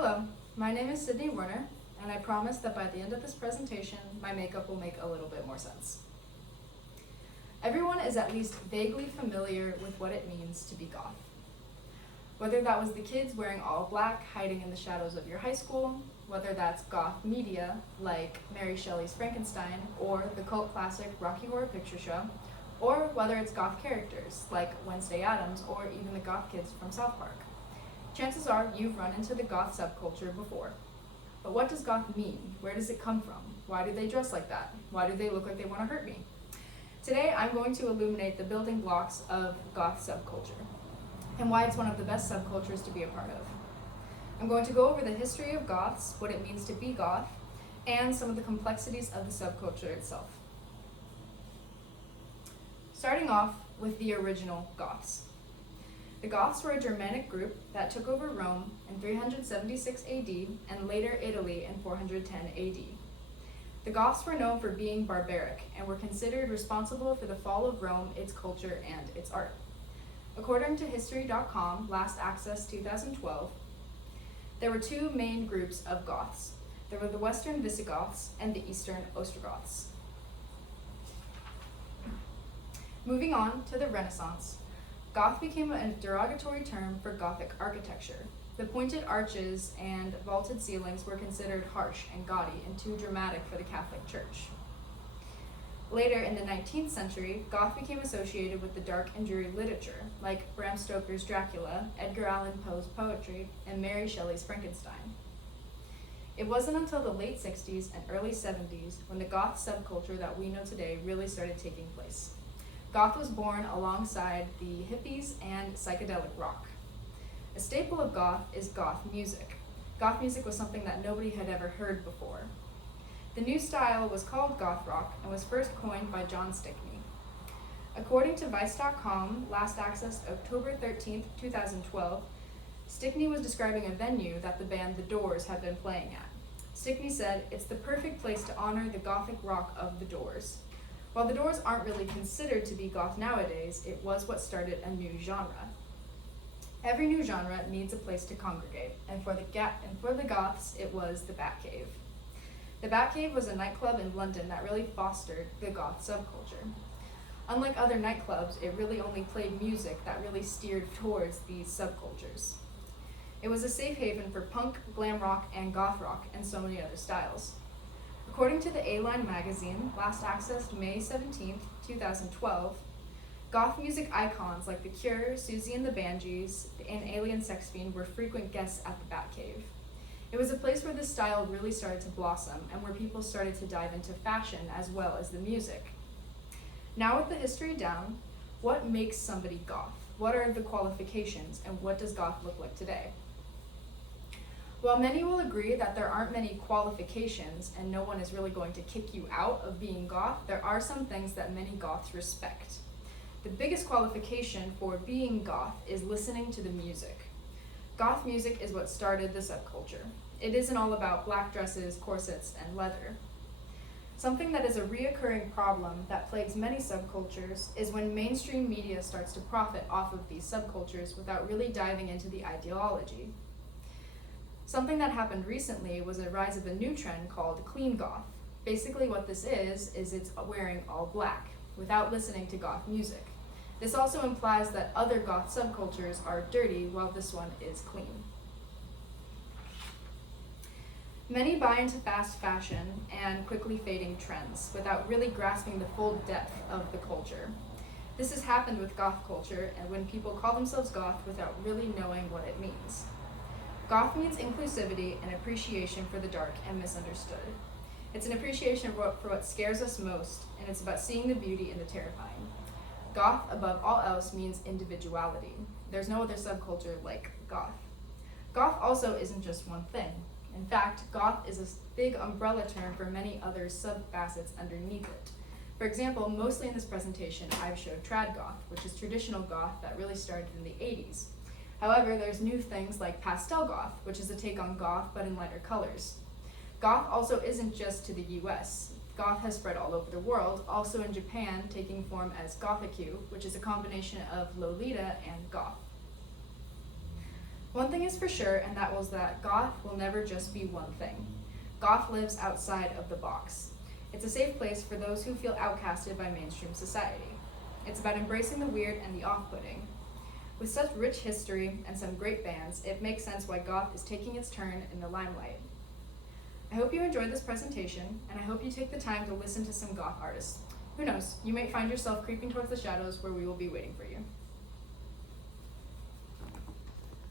Hello, my name is Sydney Werner, and I promise that by the end of this presentation, my makeup will make a little bit more sense. Everyone is at least vaguely familiar with what it means to be goth. Whether that was the kids wearing all black hiding in the shadows of your high school, whether that's goth media like Mary Shelley's Frankenstein or the cult classic Rocky Horror Picture Show, or whether it's goth characters like Wednesday Addams or even the goth kids from South Park. Chances are you've run into the goth subculture before. But what does goth mean? Where does it come from? Why do they dress like that? Why do they look like they want to hurt me? Today I'm going to illuminate the building blocks of goth subculture and why it's one of the best subcultures to be a part of. I'm going to go over the history of goths, what it means to be goth, and some of the complexities of the subculture itself. Starting off with the original goths. The Goths were a Germanic group that took over Rome in 376 AD and later Italy in 410 AD. The Goths were known for being barbaric and were considered responsible for the fall of Rome, its culture, and its art. According to History.com, Last Access 2012, there were two main groups of Goths. There were the Western Visigoths and the Eastern Ostrogoths. Moving on to the Renaissance. Goth became a derogatory term for Gothic architecture. The pointed arches and vaulted ceilings were considered harsh and gaudy and too dramatic for the Catholic Church. Later in the 19th century, Goth became associated with the dark and dreary literature, like Bram Stoker's Dracula, Edgar Allan Poe's poetry, and Mary Shelley's Frankenstein. It wasn't until the late 60s and early 70s when the Goth subculture that we know today really started taking place. Goth was born alongside the hippies and psychedelic rock. A staple of goth is goth music. Goth music was something that nobody had ever heard before. The new style was called goth rock and was first coined by John Stickney. According to Vice.com, Last Access October 13, 2012, Stickney was describing a venue that the band The Doors had been playing at. Stickney said, "It's the perfect place to honor the gothic rock of The Doors." While The Doors aren't really considered to be goth nowadays, it was what started a new genre. Every new genre needs a place to congregate, and for the Goths, it was the Batcave. The Batcave was a nightclub in London that really fostered the goth subculture. Unlike other nightclubs, it really only played music that really steered towards these subcultures. It was a safe haven for punk, glam rock, and goth rock, and so many other styles. According to the A-Line magazine, last accessed May 17, 2012, goth music icons like The Cure, Susie and the Banshees, and Alien Sex Fiend were frequent guests at the Batcave. It was a place where this style really started to blossom and where people started to dive into fashion as well as the music. Now with the history down, what makes somebody goth? What are the qualifications and what does goth look like today? While many will agree that there aren't many qualifications and no one is really going to kick you out of being goth, there are some things that many goths respect. The biggest qualification for being goth is listening to the music. Goth music is what started the subculture. It isn't all about black dresses, corsets, and leather. Something that is a reoccurring problem that plagues many subcultures is when mainstream media starts to profit off of these subcultures without really diving into the ideology. Something that happened recently was a rise of a new trend called clean goth. Basically what this is it's wearing all black, without listening to goth music. This also implies that other goth subcultures are dirty while this one is clean. Many buy into fast fashion and quickly fading trends without really grasping the full depth of the culture. This has happened with goth culture and when people call themselves goth without really knowing what it means. Goth means inclusivity and appreciation for the dark and misunderstood. It's an appreciation for what scares us most, and it's about seeing the beauty in the terrifying. Goth, above all else, means individuality. There's no other subculture like goth. Goth also isn't just one thing. In fact, goth is a big umbrella term for many other sub-facets underneath it. For example, mostly in this presentation, I've showed trad goth, which is traditional goth that really started in the 80s. However, there's new things like pastel goth, which is a take on goth but in lighter colors. Goth also isn't just to the US. Goth has spread all over the world, also in Japan, taking form as Gothicu, which is a combination of Lolita and goth. One thing is for sure, and that was that goth will never just be one thing. Goth lives outside of the box. It's a safe place for those who feel outcasted by mainstream society. It's about embracing the weird and the off-putting. With such rich history and some great bands, it makes sense why goth is taking its turn in the limelight. I hope you enjoyed this presentation, and I hope you take the time to listen to some goth artists. Who knows, you might find yourself creeping towards the shadows where we will be waiting for you.